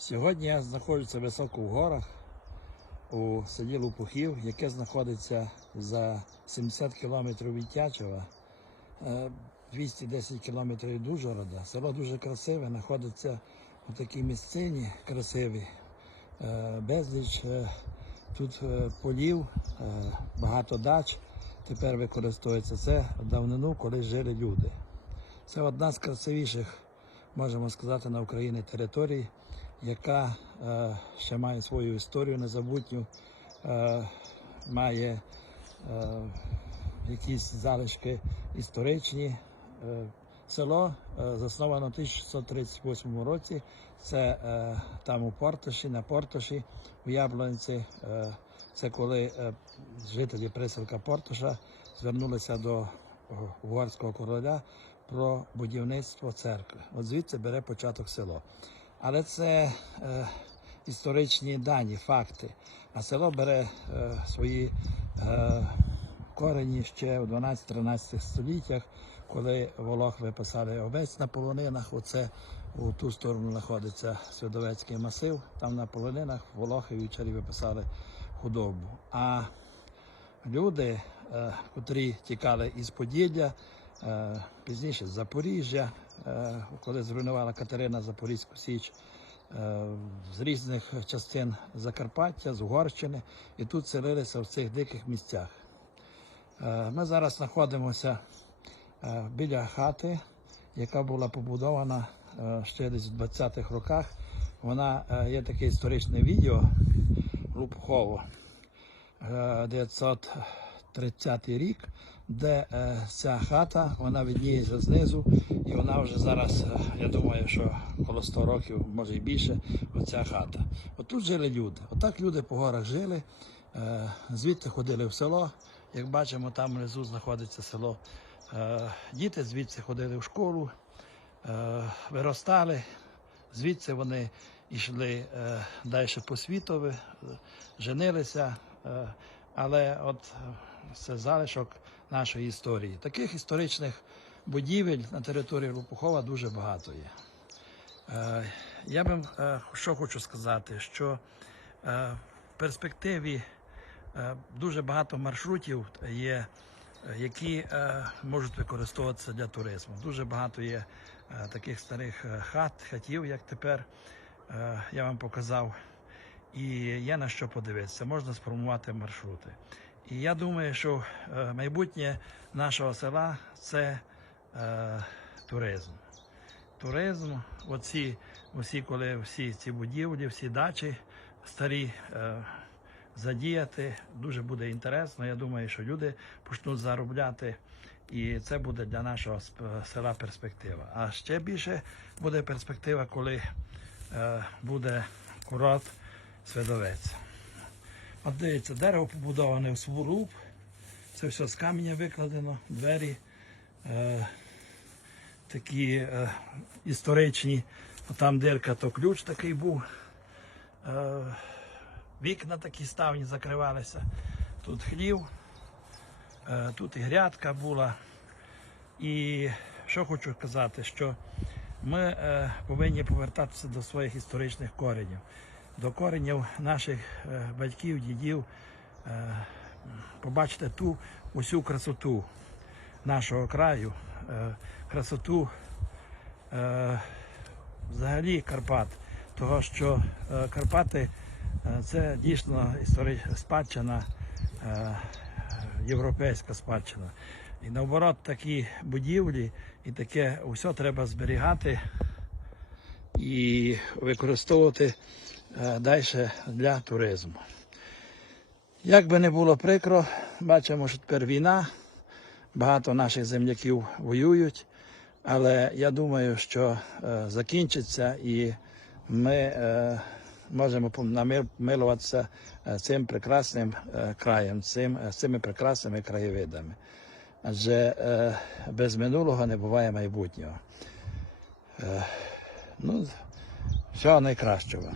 Сьогодні я знаходжуся високо в горах у селі Лупухів, яке знаходиться за 70 кілометрів від Тячева, е, 210 кілометрів від Ужгорода. Село дуже красиве, знаходиться у такій місцині красивій, е, безліч е, тут е, полів, е, багато дач. Тепер використовується це в давнину, коли жили люди. Це одна з красивіших, можемо сказати, на Україні територій, яка е, ще має свою історію незабутню, е, має е, якісь залишки історичні. Е, село е, засновано в 1638 році. Це е, там у Портоші, на Портоші, у Яблонці. Е, це коли е, жителі приселка Портоша звернулися до угорського короля про будівництво церкви. От звідси бере початок село. Але це е, історичні дані, факти. А село бере е, свої е, корені ще у 12-13 століттях, коли волох виписали овець на полонинах. Оце у ту сторону знаходиться Свідовецький масив. Там на полонинах волохи ввечері виписали худобу. А люди, е, котрі тікали із Поділля, е, пізніше з Запоріжжя, коли зруйнувала Катерина Запорізьку Січ, е, з різних частин Закарпаття, з Угорщини, і тут селилися в цих диких місцях. Е, Ми зараз знаходимося е, біля хати, яка була побудована е, ще десь в 20-х роках. Вона е, є таке історичне відео Лупухово. Е, 930 рік, де е, ця хата, вона відніється знизу, і вона вже зараз, е, я думаю, що коло 100 років, може і більше, оця хата. От тут жили люди. Отак люди по горах жили, е, звідти ходили в село. Як бачимо, там внизу знаходиться село. Е, Діти звідси ходили в школу, е, виростали, звідси вони йшли е, далі по світові, е, женилися. Е, але от це залишок нашої історії. Таких історичних будівель на території Лопухова дуже багато є. Е, Я би е, що хочу сказати, що е, в перспективі дуже багато маршрутів є, які можуть використовуватися для туризму. Дуже багато є таких старих хат, хатів, як тепер я вам показав. І є на що подивитися, можна сформувати маршрути. І я думаю, що е, майбутнє нашого села це е, туризм. Туризм, оці, оці, коли всі ці будівлі, всі дачі старі е, задіяти, дуже буде інтересно. Я думаю, що люди почнуть заробляти. І це буде для нашого села перспектива. А ще більше буде перспектива, коли е, буде курорт Свидовець. От дивіться, дерево побудоване в свуруб. Це все з каменя викладено, двері е, такі е, історичні. Там дирка, то ключ такий був. Е, вікна такі ставні закривалися. Тут хлів, е, тут і грядка була. І що хочу сказати, що ми е, повинні повертатися до своїх історичних коренів, до коренів наших е, батьків, дідів, е, побачити ту усю красоту нашого краю, е, красоту взагалі Карпат. Того, що Карпати це дійсно історична спадщина, європейська спадщина. І наоборот, такі будівлі і таке все треба зберігати і використовувати далі для туризму. Як би не було прикро, бачимо, що тепер війна, багато наших земляків воюють, але я думаю, що е, закінчиться і ми е, можемо е, цим прекрасним е, краєм, цим, е, цими прекрасними краєвидами. Адже е, без минулого не буває майбутнього. Е, ну, всього найкращого.